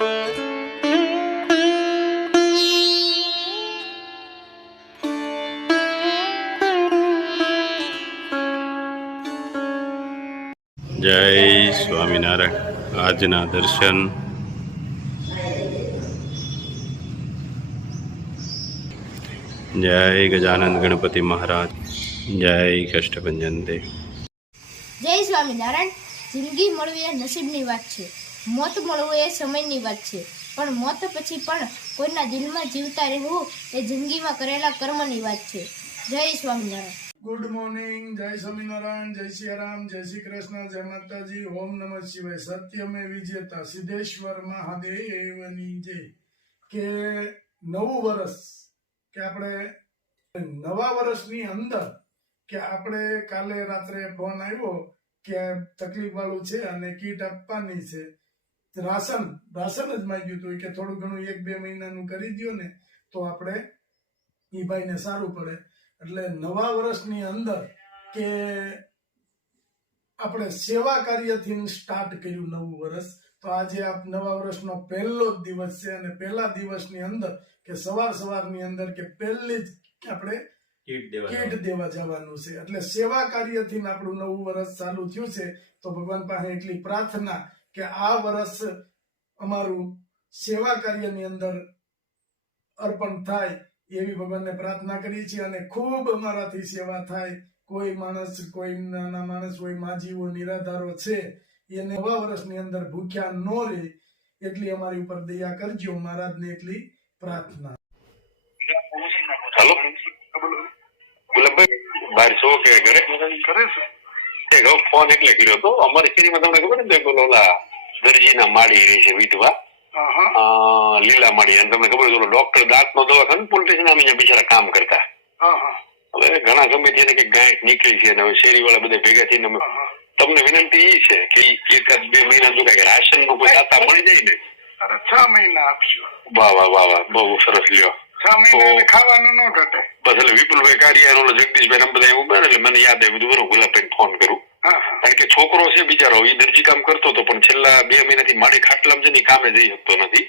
જય સ્વામિનારાયણ. આજના દર્શન જય ગજાનંદ ગણપતિ મહારાજ, જય કષ્ટભંજન દેવ. જય સ્વામિનારાયણ. જિંદગી મળવી એ નસીબની વાત છે, મોત મળવું એ સમયની વાત છે, પણ મોત પછી પણ કોઈના દિલમાં જીવતા રહેવું એ જિંદગીમાં કરેલા કર્મની વાત છે. જય સ્વામિનારાયણ. Good morning. જય સ્વામિનારાયણ, જય શ્રી રામ, જય શ્રી કૃષ્ણ, જય માતાજી, ઓમ નમઃ શિવાય. સત્યમે વિજેતા સિદ્ધેશ્વર મહાદેવની જય. કે નવું વર્ષ, કે આપણે નવા વર્ષની અંદર, કે આપણે કાલે રાત્રે ફોન આવ્યો કે તકલીફ વાળું છે અને કીટ આપવાની છે. રાશન જ માંગ્યું હતું કે થોડું ઘણું 1-2 મહિનાનું કરી દો ને તો આપણે એ ભાઈને સારું પડે. એટલે નવા વર્ષની અંદર કે આપણે સેવા કાર્યથી સ્ટાર્ટ કર્યું નવું વર્ષ. તો આજે આ નવા વર્ષનો પહેલો જ દિવસ છે અને પહેલા દિવસની અંદર કે સવારની અંદર કે પહેલી જ આપણે કીટ દેવા જવાનું છે. એટલે સેવા કાર્યથી આપણું નવું વર્ષ ચાલુ થયું છે. તો ભગવાન પાસે એટલી પ્રાર્થના કે આ વર્ષ અમારું સેવા કાર્યની અંદર અર્પણ થાય એવી ભગવાનને પ્રાર્થના કરીએ છીએ. અને ખૂબ અમારાથી સેવા થાય. કોઈ માણસ, કોઈ નાના માણસ હોય, માજીવો, નિરાધારો છે, એને નવા વર્ષની અંદર ભૂખ્યા ન રહે એટલી અમારી ઉપર દયા કરજો. મહારાજને એટલી પ્રાર્થના. હેલો, ગુલાબભાઈ બહાર છો કે ઘરે? કરે છે ફોન એટલે કર્યો હતો. અમારી શેરીમાં તમને ખબર ને ઓલા દરજીના માળી રહી છે વિધવા, લીલા માળી. અને તમને ખબર છે ડોક્ટર દાંત નો દવાખાનો પોલીસ સ્ટેશન અમે બિચારા કામ કરતા. હવે ઘણા સમય થી કે ગાંઠ નીકળી છે. હવે શેરી વાળા બધા ભેગા થઈને તમને વિનંતી એ છે કે 1-2 મહિના જો કઈ રાશન નું કોઈ દાતા મળી જાય ને. 6 મહિના આપશો. વાહ વાહ વાહ વાહ, બહુ સરસ. લ્યો 6 મહિના ખાવાનું ન ઘટે. બસ એટલે વિપુલભાઈ કારિયા, જગદીશભાઈ ને બધા એવું એટલે મને યાદ આવ્યું બધું. ગુલાબભાઈ ફોન કરું કારણ કે છોકરો છે બિચારો, એ દરજી કામ કરતો હતો પણ છેલ્લા 2 મહિનાથી મારી ખાટલામાં છે ને કામે જઈ શકતો નથી.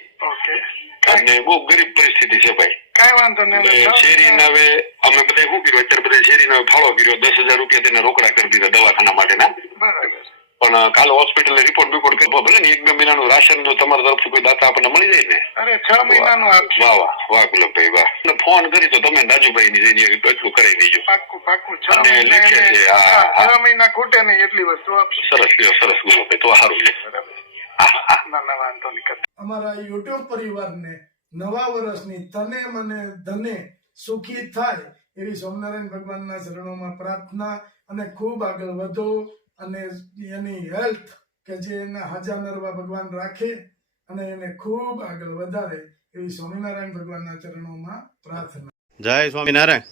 અને બહુ ગરીબ પરિસ્થિતિ છે ભાઈ. કઈ વાંધો નહીં. શેરીના હવે અમે બધા શું કર્યું, અત્યારે બધા શેરીના ફાળો કર્યો. 10,000 રૂપિયા તેને રોકડા કરી દીધા દવાખાના માટેના. બરાબર. પણ કાલે હોસ્પિટલ રિપોર્ટ કર્યો. ભલે ને 1-2 મહિનાનું રાશન જો તમારા તરફથી કોઈ દાતા આપણને મળી જાય ને. અરે 6 મહિનાનું આપશો. વાહ વાહ વાહ ગુલાબભાઈ વાહ. ફોન કરી તો તમે રાજુભાઈ ની જઈને એટલું કરાવી દેજો. પાક્કું. 6 મહિના ખૂટે નહીં એટલી વસ્તુ આપશો. સરસ લ્યો, સરસ ગુલાબભાઈ, તો સારું છે. ના વાંધો નહીં. અમારા યુટ્યુબ પરિવારને નવા વર્ષની તને મને ધને સુખી થાય એવી સ્વામિનારાયણ ભગવાનના ચરણોમાં પ્રાર્થના. અને ખૂબ આગળ વધો અને એની હેલ્થ કે જે એના હાજા નરવા ભગવાન રાખે અને એને ખૂબ આગળ વધારે એવી સ્વામિનારાયણ ભગવાનના ચરણોમાં પ્રાર્થના. જય સ્વામિનારાયણ.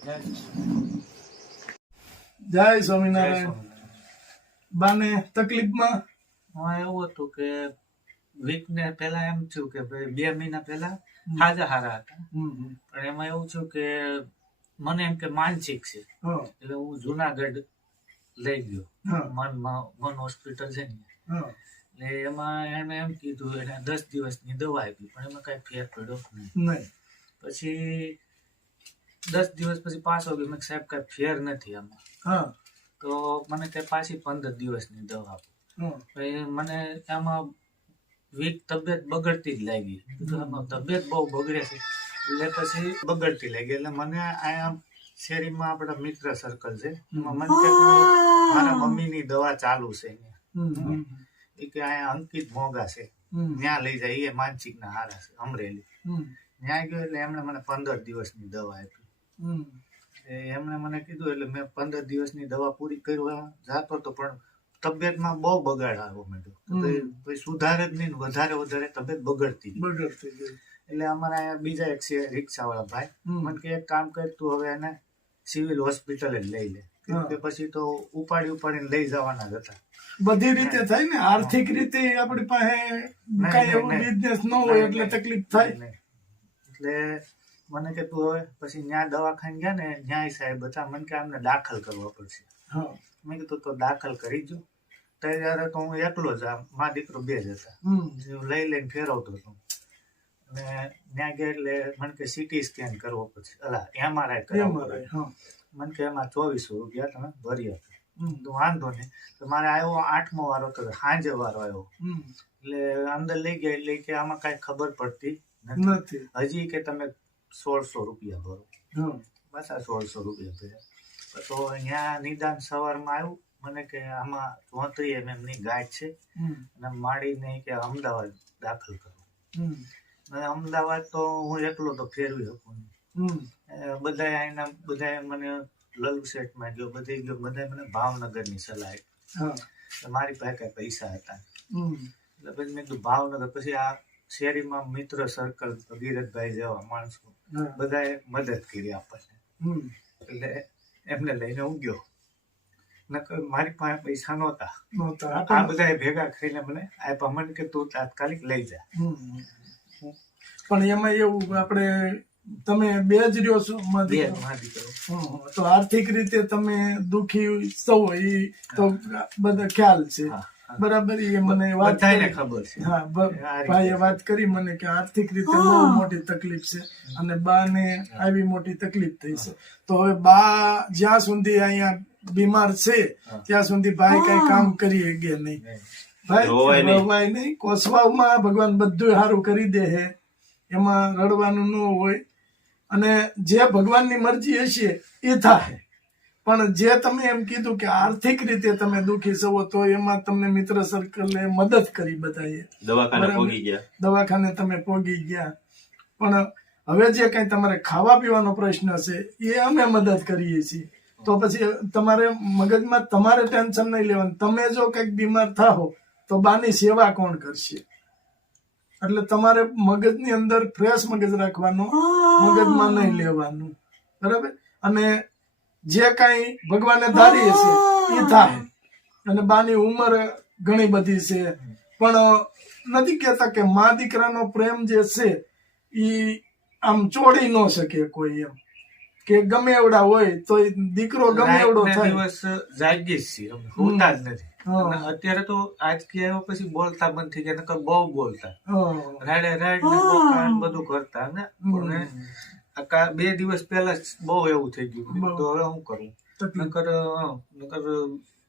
જય સ્વામિનારાયણ. બાને તકલીફમાં એવું હતું કે વીક ને પેલા એમ થયું કે 2 મહિના પેલા હાજા હારા હતા, પણ એમાં એવું થયું કે મને એમ કે માનસિક છે. એટલે હું જુનાગઢ લઈ ગયો, મન હોસ્પિટલ છે ને. એટલે એમાં એને એમ કીધું, એને 10 દિવસની દવા આપી પણ એમાં કઈ ફેર પડ્યો નહીં. પછી 10 દિવસ પછી પાછો ગયો. મેં સાહેબ કઈ ફેર નથી આમાં. તો મને કે પાછી 15 દિવસની દવા આપો. પછી મને આમાં વીક તબિયત બગડતી જ લાગી. તબિયત બહુ બગડે છે એટલે પછી બગડતી લાગી. એટલે મને અહીંયા શેરીમાં આપણા મિત્ર સર્કલ છે, એમાં મને કે મારા મમ્મીની દવા ચાલુ છે એ કે અહીંયા અંકિત મોગા છે, ત્યાં લઈ જાય, એ માનસિક ના હારા છે, અમરેલી. ત્યાં ગયો એટલે એમણે મને 15 દિવસની દવા આપી. એમણે મને કીધું એટલે મેં 15 દિવસની દવા પૂરી કરવા જતો હતો પણ તબિયતમાં બહુ બગાડ આવ્યો મેં. સુધારે જ નહીં, વધારે તબિયત બગડતી ગઈ. એટલે અમારા બીજા એક છે રિક્ષા વાળા ભાઈ, મને કે એક કામ કર તું હવે એને સિવિલ હોસ્પિટલ જ લઈ લે. કે પછી તો ઉપાડીને લઈ જવાના જ હતા. બધી રીતે થાય ને, આર્થિક રીતે આપણી પાસે કઈ એવું બિઝનેસ ન હોય એટલે તકલીફ થાય. એટલે મને કે તું હવે પછી ત્યાં દવાખાને ગયા ને, ન્યાય સાહેબ હતા, મને કે આમને દાખલ કરવા પડશે. મેં કીધું તો દાખલ કરી જો. ત્યારે તો હું એકલો જ, મારા દીકરો 2 જ હતા, લઈ લઈને ફેરવતો હતો. અને ત્યાં ગયા એટલે મને કે સીટી સ્કેન કરવો પછી MRI કરાવવો MRI, હા. મને કે એમાં 2400 રૂપિયા તમે ભરી આપો. તો વાંધો નહીં. તો મારે આવ્યો 8મો વારો, તો સાંજે વારો આવ્યો. એટલે અંદર લઈ ગયા એટલે કે આમાં કાંઈ ખબર પડતી નથી. હજી કે તમે 1600 રૂપિયા ભરો. બસ આ 1600 રૂપિયા ભર્યા. તો અહીંયા નિદાન સવારમાં આવ્યું. મને કે આમાં 34 mm ની ગાંઠ છે અને માડીને કે અમદાવાદ દાખલ કરો. અને અમદાવાદ તો હું એકલો તો ફેરવી શકું નહીં. બધા મને લલુ સેટમાં ગયો, બધે ગયો, બધા મને ભાવનગરની સલાહ આપી. મારી પાસે કઈ પૈસા હતા એટલે પછી મેં કીધું ભાવનગર. પછી આ શેરીમાં મિત્ર સર્કલ ભગીરથભાઈ જેવા માણસો બધાએ મદદ કરી આપણને. એટલે એમને લઈને હું ગયો. નકર મારી પાસે પૈસા નહોતા. આ બધા ભેગા કરીને મને આપ્યા. મને કે તું તાત્કાલિક લઈ જા. પણ એમાં એવું આપણે તમે બે જ રહ્યો છો? તો આર્થિક રીતે તમે દુખી છો એ તો બધા ખ્યાલ છે, બરાબર? એ મને વાત ખબર છે. હા, ભાઈએ વાત કરી મને કે આર્થિક રીતે બહુ મોટી તકલીફ છે અને બા ને આવી મોટી તકલીફ થઈ છે. તો હવે બા જ્યાં સુધી અહીંયા બીમાર છે ત્યાં સુધી ભાઈ કઈ કામ કરી શકે નહીં. ભાઈ રવાય નહીં. કોસવાવમાં ભગવાન બધું સારું કરી દે હે, એમાં રડવાનું ન હોય. અને જે ભગવાનની મરજી હશે એ થાય. પણ જે તમે એમ કીધું કે આર્થિક રીતે તમે દુખી છો, તો એમાં તમને મિત્ર સર્કલે મદદ કરી બધાએ. દવાખાને તમે પોગી ગયા. પણ હવે જે કઈ તમારે ખાવા પીવાનો પ્રશ્ન છે એ અમે મદદ કરીએ છીએ. તો પછી તમારે મગજમાં તમારે ટેન્શન નહીં લેવાનું. તમે જો કઈક બીમાર થાઓ તો બાની સેવા કોણ કરશે? એટલે તમારે મગજની અંદર ફ્રેશ મગજ રાખવાનું, મગજમાં નહીં લેવાનું, બરાબર? અને જે કઈ ભગવાને ધારી હશે એ થાય. અને બાની ઉંમર ઘણી બધી છે, પણ નથી કેતા કે મા દીકરાનો પ્રેમ જે છે એ આમ ચોડી ન શકે કોઈ. એમ કે ગમે એવડા હોય તો દીકરો ગમે એવડો થાય. દિવસ જાગી જ છીએ, હોતા જ નથી. અત્યારે તો આજકી આવ્યો પછી બોલતા બંધ થઈ ગયા. નકર બહુ બોલતા, રાડ બધું કરતા ને. 2 દિવસ પહેલા બહુ એવું થઈ ગયું. તો હવે શું કરું? નકર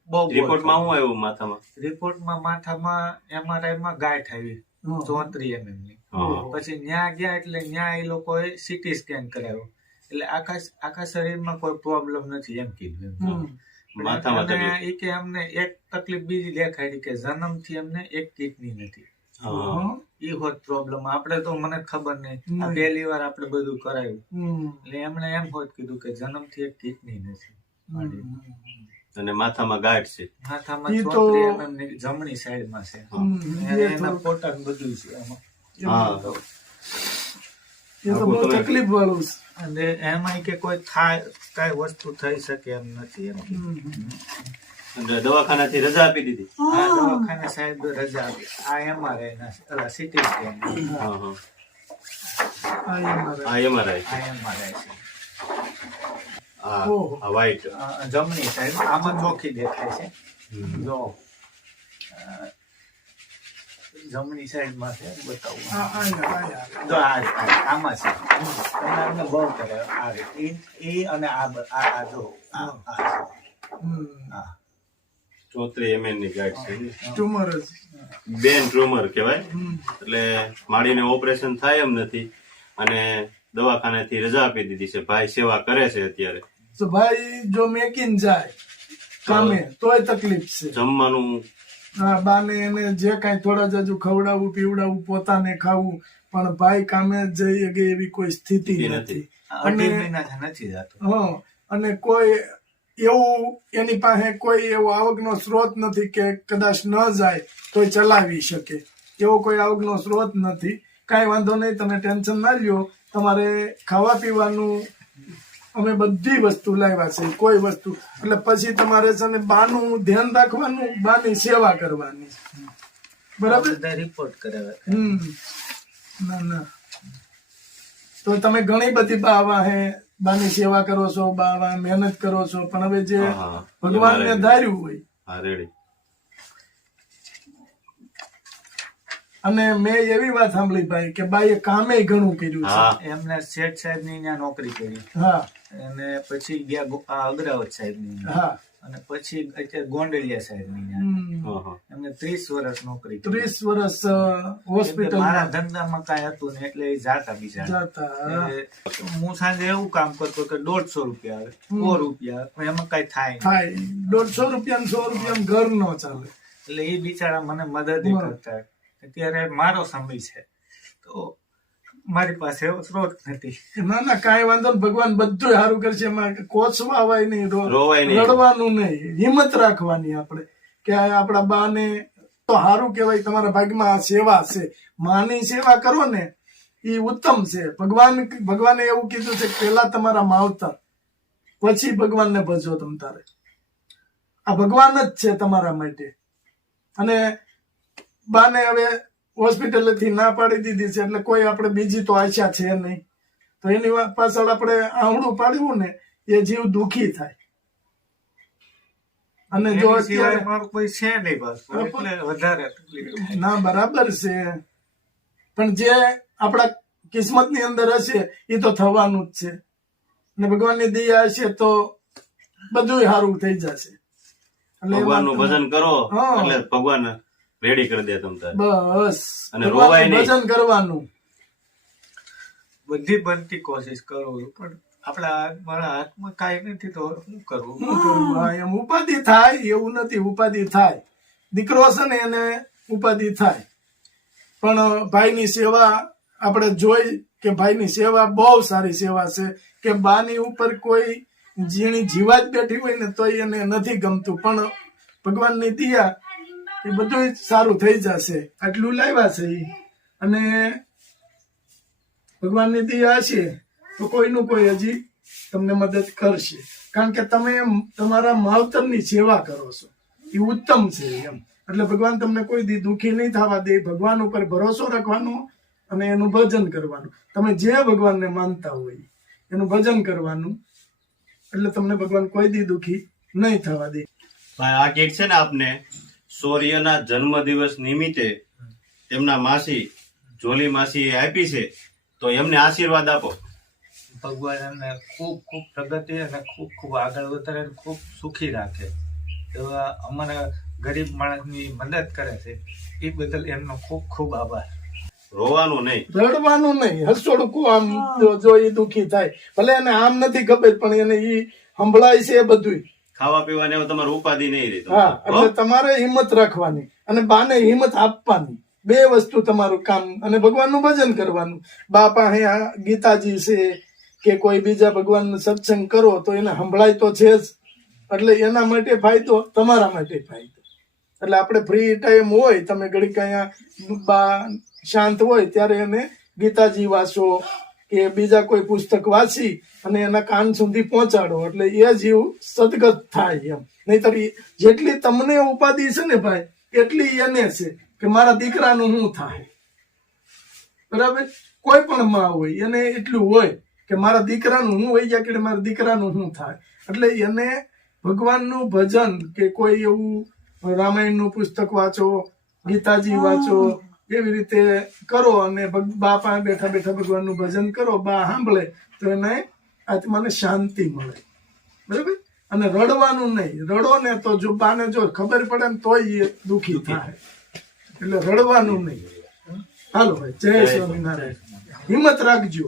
બહુ રિપોર્ટમાં શું આવ્યું માથામાં? રિપોર્ટમાં માથામાં MRI માં ગાંઠ આવી 34 mm ની. પછી ન્યા ગયા એટલે ન્યા એ લોકોએ CT સ્કેન કરાવ્યો. એટલે આખા શરીરમાં કોઈ પ્રોબ્લેમ નથી એમ કીધું. એ કે અમને એક તકલીફ બીજી દેખાડી કે જન્મથી અમને એક કિડની નથી. એ હોત પ્રોબ્લેમ. આપણે તો મને ખબર નહીં, પહેલી વાર આપણે બધું કરાયું એટલે એમણે એમ હોત કીધું કે જન્મથી એક કિડની નથી. અને માથામાં ગાંઠ છે. માથામાં 34 mm ની જમણી સાઈડમાં છે. એના ફોટા બધું છે આમાં. એ તો બહુ તકલીફ વાળું છે. અને એમાં કે કોઈ થાય કઈ વસ્તુ થઈ શકે એમ નથી. એમ દવાખાનાથી રજા આપી દીધી. હા, દવાખાને સાહેબ રજા આપી. આ MRI ના CT સ્કેન. MRI છે. આ વ્હાઈટ જમણી સાઈડ આમાં ચોખ્ખી દેખાય છે. જો જમણી સાઈડ માં છે, બતાવું. જો આમાં છે. અમને બહુ કરે એ અને આ જો 34 mm ની ગાંઠ છે. ટ્યુમર જ, બેન ટ્યુમર કહેવાય. એટલે માડીને ઓપરેશન થાય એમ નથી અને દવાખાનેથી રજા આપી દીધી છે. ભાઈ સેવા કરે છે અત્યારે. તો ભાઈ જો મેકીન જાય કામે તોય તકલીફ છે. જમવાનું બાને એને જે કઈ થોડા જાજુ ખવડાવવું પીવડાવવું, પોતાને ખાવું, પણ ભાઈ કામે જઈ શકે એવી કોઈ સ્થિતિ નથી. અને કોઈ એવું એની પાસે કોઈ એવો આવકનો સ્ત્રોત નથી કે કદાચ ન જાય તો ચલાવી શકે. એવો કોઈ આવકનો સ્ત્રોત નથી. કાંઈ વાંધો નહીં, તમે ટેન્શન ના લ્યો. તમારે ખાવા પીવાનું અમે બધી વસ્તુ લાવ્યા છે, કોઈ વસ્તુ. એટલે પછી તમારે છે ને બાનું ધ્યાન રાખવાનું, બાની સેવા કરવાની, બરાબર? રિપોર્ટ કરાવ્યા. ના તો તમે ઘણી બધી બાવા હે બાની સેવા કરો છો, બાવા મહેનત કરો છો, પણ હવે જે ભગવાનને ધાર્યું હોય. રેડી. અને મેં એવી વાત સાંભળી ભાઈ કે બાઈએ કામે ઘણું કર્યું છે. હા એમને શેઠ સાહેબ ની ત્યાં નોકરી કરી હા અને પછી ગયા આ અગ્રાવત સાહેબ ની હા અને પછી અત્યારે ગોંડલિયા સાહેબ ની હમ. ઓહો. એમને 30 વર્ષ નોકરી કરી. 30 વર્ષ કેમ કે હોસ્પિટલ મારા ધંધામાં કઈ હતું ને એટલે એ જાતા બીજા જતા હું સાંજે એવું કામ કરતો કે 150 રૂપિયા આવે 100 રૂપિયા પણ એમાં કઈ થાય નહીં. થાય 150 રૂપિયા 100 રૂપિયા ઘર નો ચાલે. એટલે એ બિચારા મને મદદ ય કરતા. અત્યારે મારો સમય છે તો મારી પાસે એવો સ્ત્રોત નથી. ના ના કાંઈ વાંધો નહીં, ભગવાન બધું સારું કરશે. એમાં કોચવાવાય નહીં, રોવાય નહીં. રડવાનું નહીં, હિંમત રાખવાની આપણે કે આ આપણા બાને તો સારું કહેવાય. તમારા ભાગમાં આ સેવા છે, માની સેવા કરો ને એ ઉત્તમ છે. ભગવાને એવું કીધું છે કે પેલા તમારા માવતર પછી ભગવાનને ભજો તમ તારે. આ ભગવાન જ છે તમારા માટે. અને બાને હવે હોસ્પિટલેથી ના પાડી દીધી છે એટલે કોઈ આપણે બીજી તો આશા છે નહીં. તો એની પાછળ આપણે આંવડું પાડવું ને એ જીવ દુખી થાય. અને જો એની સિવાય અત્યારે મારું કોઈ છે નહીં બસ એટલે વધારે તકલીફ થાય. ના બરાબર છે, પણ જે આપણા કિસ્મત ની અંદર હશે એ તો થવાનું જ છે. ને ભગવાનની દયા હશે તો બધું સારું થઈ જશે. એટલે એ ભગવાનનું વાત ભજન કરો હા. એટલે ભગવાન રેડી કરી દે તમ તારે. બસ અને રોવાય ભગવાનનું નહીં. ભજન કરવાનું. બધી બનતી કોશિશ કરું છું પણ આપણા મારા હાથમાં કાંઈ નથી તો શું કરવું. શું કરવું? હા, એમ ઉપાધિ થાય એવું નથી. ઉપાધિ થાય, દીકરો છે ને એને ઉપાધિ થાય. પણ ભાઈની સેવા આપણે જોઈ કે ભાઈની સેવા બહુ સારી સેવા છે કે બાની ઉપર કોઈ ઝીણી જીવા જ બેઠી હોય ને તો એને નથી ગમતું. પણ ભગવાનની દયા એ બધું સારું થઈ જશે. આટલું લાવ્યા છે ઈ. અને ભગવાનની દયા હશે તો કોઈનું કોઈ હજી તમને મદદ કરશે. કારણ કે તમે તમારા માવતરની સેવા કરો છો એ ઉત્તમ છે એમ. એટલે ભગવાન તમને કોઈ દી દુઃખી નહીં થવા દે. ભગવાન ઉપર ભરોસો રાખવાનો અને એનું ભજન કરવાનું. તમે જે ભગવાનને માનતા હોય એનું ભજન કરવાનું એટલે તમને ભગવાન કોઈ દી દુઃખી નહીં થવા દે. ભાઈ આ કેક છે ને આપને સૌર્યના જન્મદિવસ નિમિત્તે તેમના માસી જોલી માસી આપી છે તો એમને આશીર્વાદ આપો. ભગવાન એમને ખૂબ ખૂબ પ્રગતિ અને ખૂબ ખૂબ આગળ વધારે અને ખૂબ સુખી રાખે એવા અમારા ગરીબ માણસની મદદ કરે છે એ બદલ એમનો ખૂબ ખૂબ આભાર. રોવાનું નહીં. રડવાનું નહીં, હસોડકું આમ જો એ દુઃખી થાય. ભલે એને આમ નથી ખબર પણ એને ઈ સંભળાય છે એ બધું. ખાવા પીવાની હવે તમારે ઉપાધિ નહીં રહી. હા, એટલે તમારે હિંમત રાખવાની અને બાને હિંમત આપવાની. બે વસ્તુ તમારું કામ. અને ભગવાનનું ભજન કરવાનું. બા પાસે ગીતાજી છે કે કોઈ બીજા ભગવાનનો સત્સંગ કરો તો એને સંભળાય તો છે જ. એટલે એના માટે ફાયદો, તમારા માટે ફાયદો. એટલે આપણે ફ્રી ટાઈમ હોય, તમે ઘડીક અહીંયા બા શાંત હોય ત્યારે એને ગીતાજી વાંચો કે બીજા કોઈ પુસ્તક વાંચી અને એના કાન સુધી પહોંચાડો એટલે એ જીવ સદગત થાય એમ. નહીતર જેટલી તમને ઉપાધિ છે ને ભાઈ એટલી એને છે કે મારા દીકરાનું શું થાય. બરાબર? કોઈ પણ માં હોય એને એટલું હોય કે મારા દીકરાનું હું વહી ગયા કે મારા દીકરાનું શું થાય. એટલે એને ભગવાનનું ભજન કે કોઈ એવું રામાયણનું પુસ્તક વાંચો, ગીતાજી વાંચો, એવી રીતે કરો અને બા પાસે બેઠા બેઠા ભગવાનનું ભજન કરો. બા સાંભળે તો એને આત્માને શાંતિ મળે. બરાબર? અને રડવાનું નહીં. રડો ને તો જો બાને જો ખબર પડે ને તોય એ દુઃખી થાય. એટલે રડવાનું નહીં. હાલો ભાઈ, જય સ્વામિનારાયણ. હિંમત રાખજો.